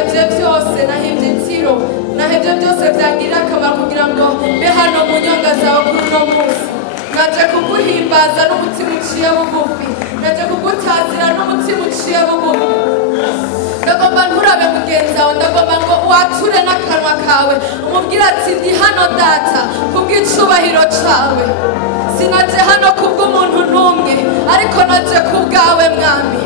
nahevye vyose nahevye insiro nahevye byose byangirira akamaro kugira ngo mbe hano mu nyonga zawe kuri uno munsi naje kuguhimbaza n'umutima uciye bugufi naje kugutazira n'umutima uciye bugufi ndagomba nturabe mugenzi wawe ndagomba ngo wature n'akanwa kawe umubwire ati ndi hano data kubw'icubahiro cawe sinaje hano kubw'umuntu n'umwe ariko naje kubwawe mwami